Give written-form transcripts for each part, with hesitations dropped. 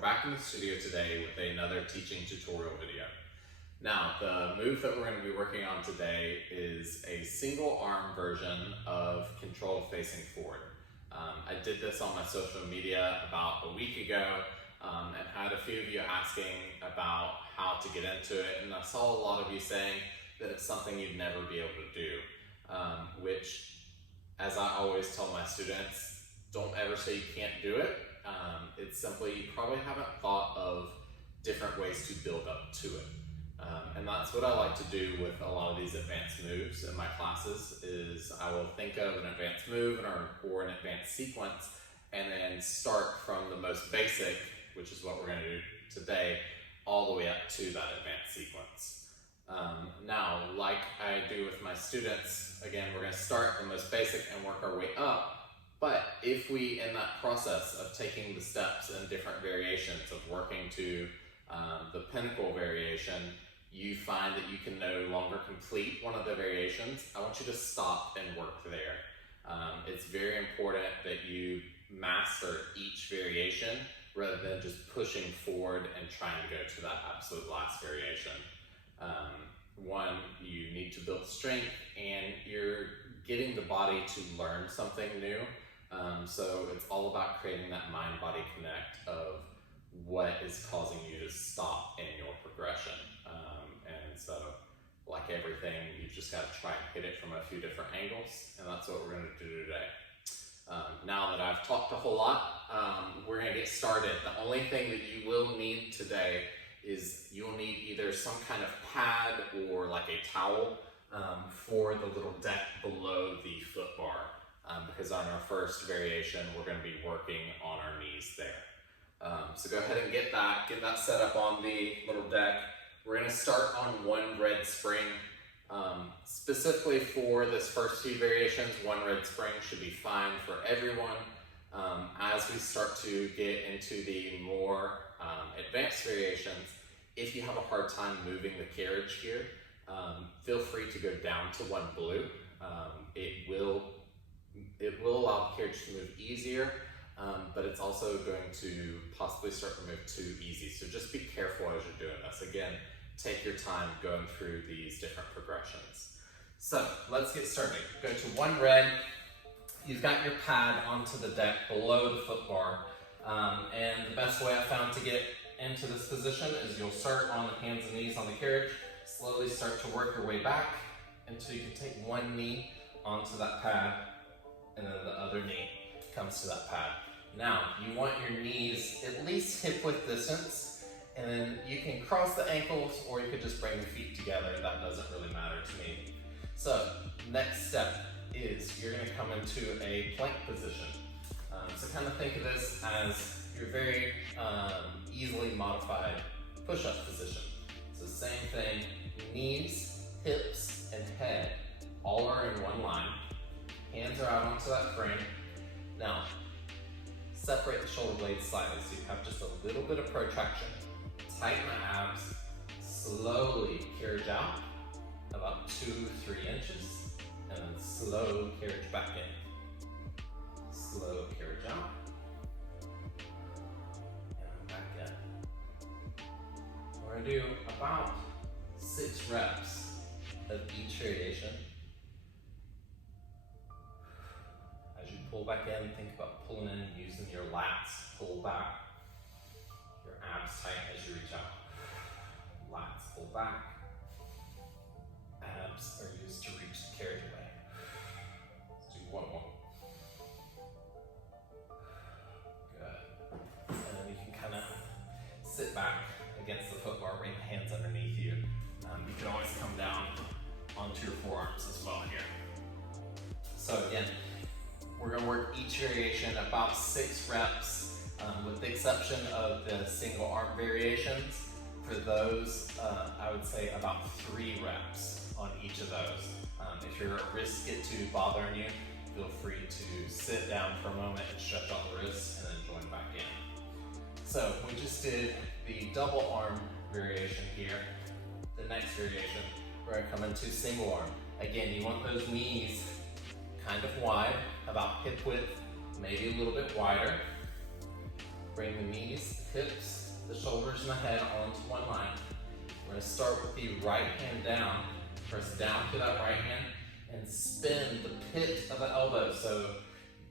back in the studio today with another teaching tutorial video. Now, the move that we're going to be working on today is a single arm version of control facing forward. I did this on my social media about a week ago and had a few of you asking about how to get into it, and I saw a lot of you saying that it's something you'd never be able to do, which, as I always tell my students, don't ever say you can't do it. It's simply you probably haven't thought of different ways to build up to it. And that's what I like to do with a lot of these advanced moves in my classes is I will think of an advanced move or an advanced sequence and then start from the most basic, which is what we're going to do today, all the way up to that advanced sequence. Now, like I do with my students, again, we're going to start the most basic and work our way up. But if we, in that process of taking the steps and different variations of working to the pinnacle variation, you find that you can no longer complete one of the variations, I want you to stop and work there. It's very important that you master each variation rather than just pushing forward and trying to go to that absolute last variation. One, you need to build strength and you're getting the body to learn something new. So it's all about creating that mind-body connect of what is causing you to stop in your progression. And so, like everything, you've just got to try and hit it from a few different angles, and that's what we're going to do today. Now that I've talked a whole lot, we're going to get started. The only thing that you will need today is you'll need either some kind of pad or like a towel for the little deck below the foot bar. Because on our first variation, we're going to be working on our knees there. So go ahead and get that set up on the little deck. We're going to start on one red spring. Specifically for this first few variations, one red spring should be fine for everyone. As we start to get into the more advanced variations, if you have a hard time moving the carriage here, feel free to go down to one blue. It will allow the carriage to move easier, but it's also going to possibly start to move too easy. So just be careful as you're doing this. Again, take your time going through these different progressions. So let's get started. Go to one red. You've got your pad onto the deck below the foot bar. And the best way I found to get into this position is you'll start on the hands and knees on the carriage, slowly start to work your way back until you can take one knee onto that pad, and then the other knee comes to that pad. Now, you want your knees at least hip width distance, and then you can cross the ankles or you could just bring your feet together. That doesn't really matter to me. So, next step is you're going to come into a plank position. So kind of think of this as your very easily modified push-up position. So same thing, knees, hips, and head all are in one line. Hands are out onto that frame. Now, separate the shoulder blades slightly so you have just a little bit of protraction. Tighten the abs, slowly carriage out about 2-3 inches, and then slow carriage back in. Slow carriage out, and back in. We're going to do about 6 reps of each variation. As you pull back in, think about pulling in using your lats. Pull back. Your abs tight as you reach out. Lats pull back. Abs are used to reach the carriage away. Let's do one more. Good. And then you can kind of sit back against the foot bar, bring the hands underneath you. You can always come down onto your forearms as well here. So again, we're going to work each variation about 6 reps, with the exception of the single arm variations. For those, I would say about 3 reps on each of those. If your wrists get too bothering you, feel free to sit down for a moment and stretch out the wrists and then join back in. So we just did the double arm variation here. The next variation, we're going to come into single arm. Again, you want those knees kind of wide, about hip width, maybe a little bit wider. Bring the knees, the hips, the shoulders, and the head all into one line. We're going to start with the right hand down. Press down to that right hand and spin the pit of the elbow. So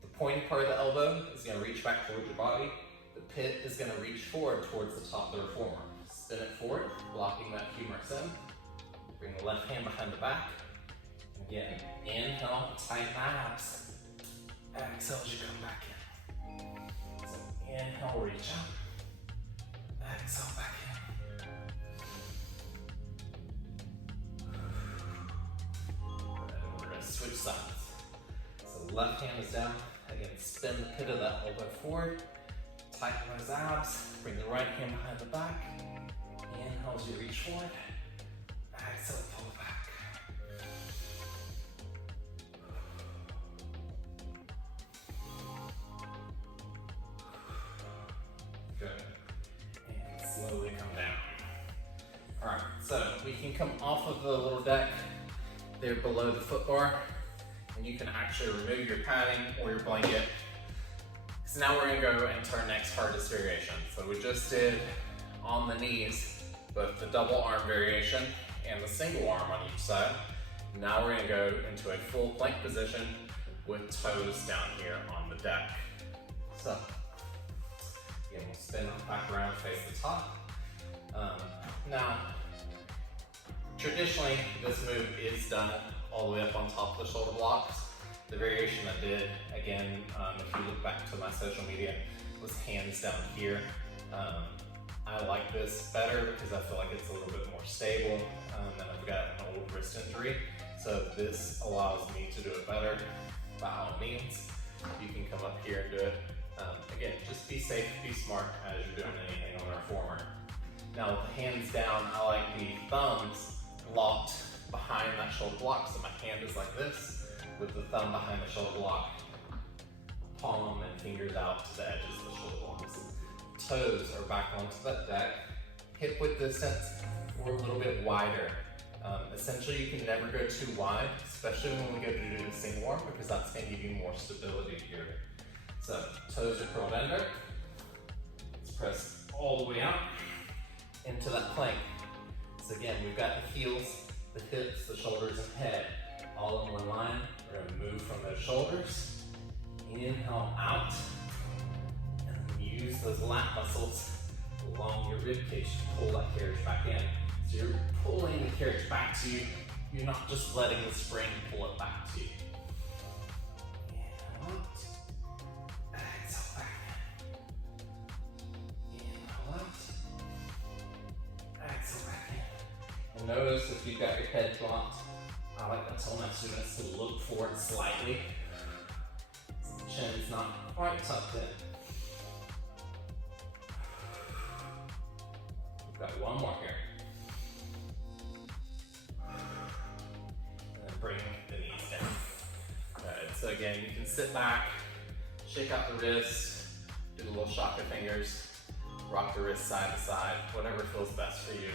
the pointy part of the elbow is going to reach back towards your body. The pit is going to reach forward towards the top of the reformer. Spin it forward, blocking that humerus in. Bring the left hand behind the back. Again, inhale, tighten the abs. Exhale as you come back in. So inhale, reach out. Exhale, back in. And we're going to switch sides. So left hand is down. Again, spin the pit of that elbow forward. Tighten those abs. Bring the right hand behind the back. Inhale as you reach forward. Exhale, pull it back. Good. And slowly come down. All right, so we can come off of the little deck there below the foot bar, and you can actually remove your padding or your blanket. So now we're gonna go into our next hardest variation. So we just did on the knees, both the double arm variation and the single arm on each side. Now we're gonna go into a full plank position with toes down here on the deck. So, again, we'll spin back around, face the top. Now, traditionally, this move is done all the way up on top of the shoulder blocks. The variation I did, again, if you look back to my social media, was hands down here. I like this better because I feel like it's a little bit more stable, and I've got an old wrist injury. So this allows me to do it better. By all means, you can come up here and do it. Again, just be safe, be smart as you're doing anything on a reformer. Now with the hands down, I like the thumbs locked behind that shoulder block. So my hand is like this, with the thumb behind the shoulder block, palm and fingers out to the edges of the shoulder blocks. Toes are back onto that deck. Hip width distance, or a little bit wider. Essentially, you can never go too wide, especially when we go to do the single arm, because that's going to give you more stability here. So, toes are curled under. Let's press all the way out into that plank. So again, we've got the heels, the hips, the shoulders, and head all in one line. We're going to move from those shoulders. Inhale out. And then use those lat muscles along your rib cage to pull that carriage back in. So you're pulling the carriage back to you. You're not just letting the spring pull it back to you. Inhale out. Exhale back in. Inhale out. Exhale back in. And notice if you've got your head dropped, I like to tell my students to look forward slightly. So the chin's not quite tucked in. We've got one more here. And then bring the knees down. Good. So again, you can sit back, shake out the wrists, do the little shocker fingers, rock the wrist side to side, whatever feels best for you.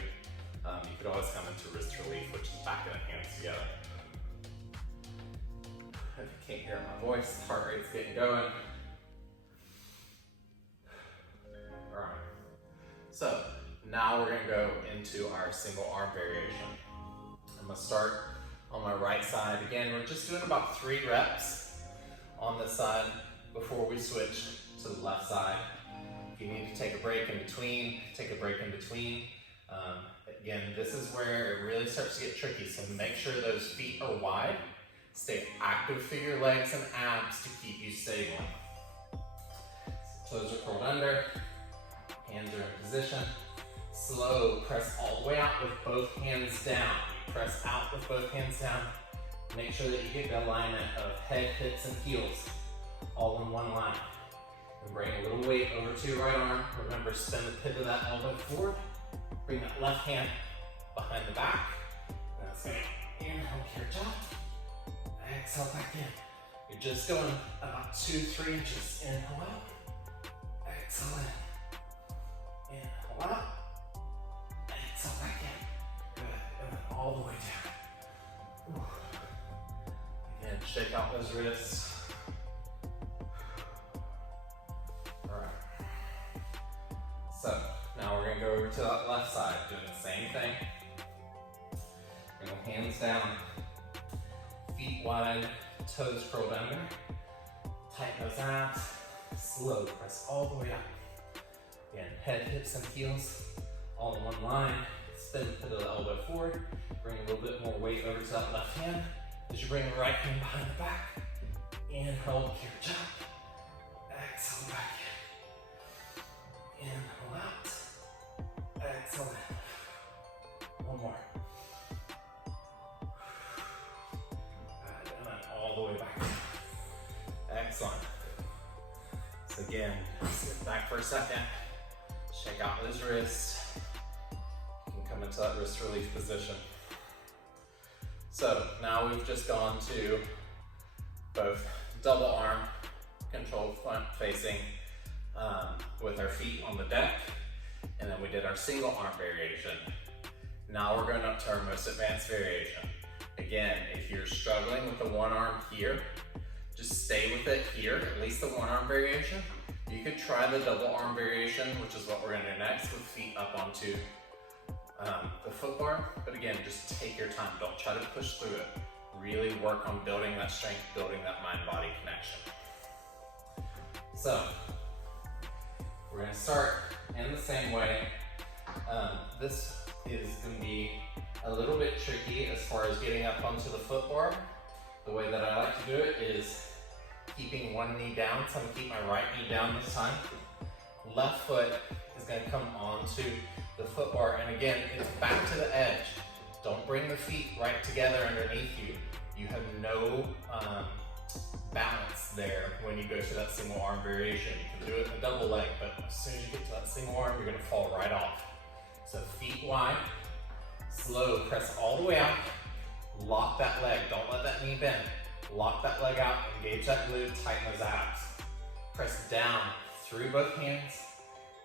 You could always come into wrist relief, which is back of the hands together. If you can't hear my voice, heart rate's getting going. All right. So now we're gonna go into our single arm variation. I'm gonna start on my right side. Again, we're just doing about 3 reps on this side before we switch to the left side. If you need to take a break in between, take a break in between. Again, this is where it really starts to get tricky, so make sure those feet are wide. Stay active through your legs and abs to keep you stable. So toes are curled under, hands are in position. Slow, press all the way out with both hands down. You press out with both hands down. Make sure that you get the alignment of head, hips, and heels all in one line. And bring a little weight over to your right arm. Remember, spin the pit of that elbow forward. Bring that left hand behind the back. That's going to inhale, carriage out. Exhale back in. You're just going about 2-3 inches. Inhale out. Exhale in. Inhale out. Exhale back in. Good. And then all the way down. Again, shake out those wrists. All right. So now we're gonna go over to that left side, doing the same thing. Bring the hands down, feet wide, toes curled under. Tighten those abs, slow press all the way up. Again, head, hips, and heels all in one line. Spin the elbow forward. Bring a little bit more weight over to that left hand. As you bring the right hand behind the back. Inhale, kick jump. Exhale back in. Inhale out. Exhale in. One more. And then all the way back. Excellent. So again, sit back for a second. Shake out those wrists. You can come into that wrist release position. So now we've just gone to both double arm, controlled front facing with our feet on the deck, and then we did our single arm variation. Now we're going up to our most advanced variation. Again, if you're struggling with the one arm here, just stay with it here, at least the one arm variation. You could try the double arm variation, which is what we're gonna do next, with feet up onto the foot bar. But again, just take your time. Don't try to push through it. Really work on building that strength, building that mind-body connection. So, we're gonna start in the same way. This is gonna be a little bit tricky as far as getting up onto the foot bar. The way that I like to do it is keeping one knee down, so I'm gonna keep my right knee down this time. Left foot is gonna come onto the foot bar, and again, it's back to the edge. Don't bring the feet right together underneath you. You have no balance there when you go to that single arm variation. You can do it in a double leg, but as soon as you get to that single arm, you're gonna fall right off. So feet wide, slow, press all the way out. Lock that leg, don't let that knee bend. Lock that leg out, engage that glute, tighten those abs. Press down through both hands.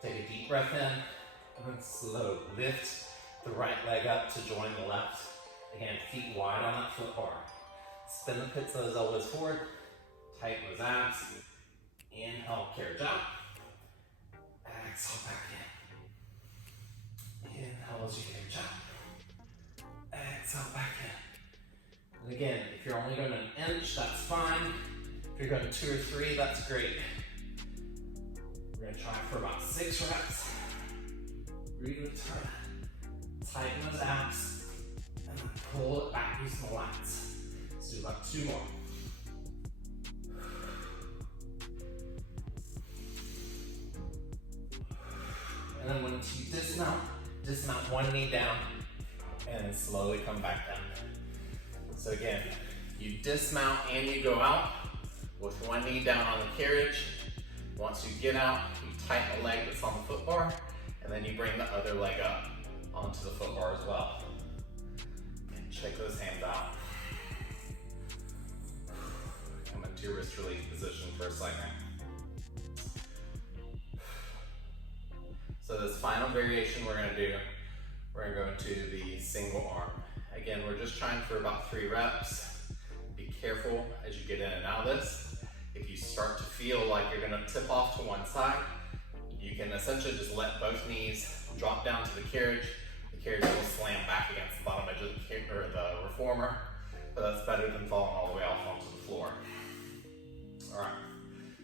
Take a deep breath in, and then slow. Lift the right leg up to join the left. Again, feet wide on that foot bar. Spin the pits of those elbows forward. Tighten those abs. Inhale, carriage out. Exhale back in. Inhale as you carriage out. Exhale back in. And again, if you're only going an inch, that's fine. If you're going 2 or 3, that's great. We're going to try for about 6 reps. Really tighten those abs, and then pull it back using the lats. Let's do about 2 more. And then when you dismount one knee down, and then slowly come back down. So again, you dismount and you go out with one knee down on the carriage. Once you get out, you tighten the leg that's on the foot bar, and then you bring the other leg up onto the foot bar as well. And shake those hands out. Come into your wrist release position for a second. So this final variation we're gonna do, we're gonna go into the single arm. Again, we're just trying for about 3 reps. Be careful as you get in and out of this. If you start to feel like you're gonna tip off to one side, you can essentially just let both knees drop down to the carriage. The carriage will slam back against the bottom edge of the reformer, but that's better than falling all the way off onto the floor. All right,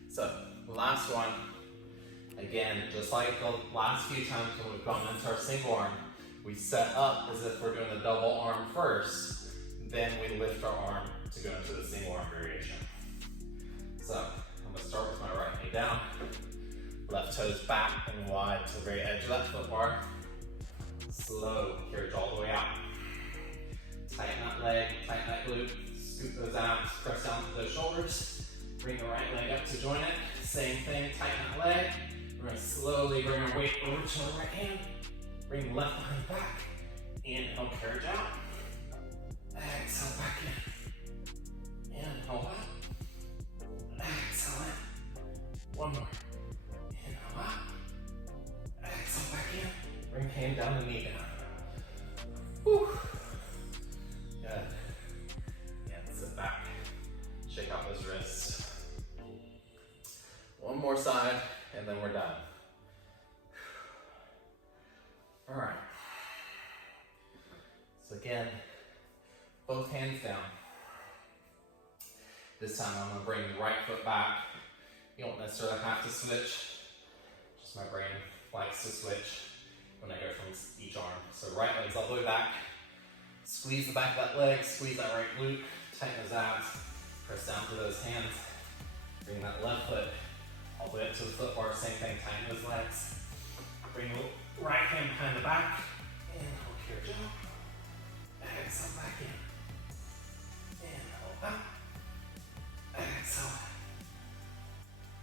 so last one. Again, just like the last few times when we've gone into our single arm, we set up as if we're doing the double arm first, then we lift our arm to go into the single arm variation. So I'm gonna start with my right knee down, left toes back and wide to the very edge of that foot bar. Slow, carriage all the way out. Tighten that leg, tighten that glute, scoop those abs, press down to those shoulders. Bring the right leg up to join it. Same thing, tighten that leg. We're gonna slowly bring our weight over to our right hand. Bring the left behind the back. Inhale, carriage out. Exhale, back in. Inhale out. Exhale in. One more. Inhale out. Exhale, back in. Bring hand down and knee down. Whew. Good. And sit back. Shake out those wrists. One more side, and then we're done. All right. So again, both hands down. This time I'm gonna bring the right foot back. You don't necessarily have to switch. Just my brain likes to switch when I go from each arm. So right leg's all the way back. Squeeze the back of that leg, squeeze that right glute, tighten those abs, press down through those hands. Bring that left foot all the way up to the foot bar, same thing, tighten those legs. Bring the right hand behind the back, and hold your jump. Exhale back in. Inhale out. Exhale.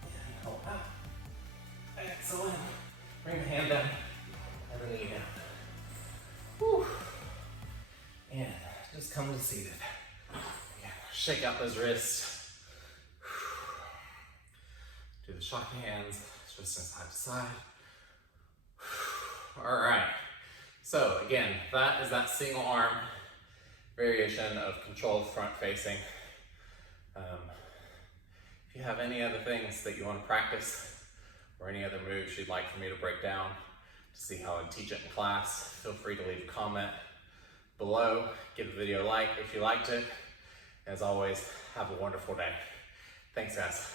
Inhale out. Exhale in. Bring the hand down and the knee down. Whew. And just come to seated. Again, shake out those wrists. Do the shocking hands, twisting side to side. All right. So again, that is that single arm variation of controlled front facing. If you have any other things that you want to practice or any other moves you'd like for me to break down to see how I teach it in class, feel free to leave a comment below. Give the video a like if you liked it. As always, have a wonderful day. Thanks, guys.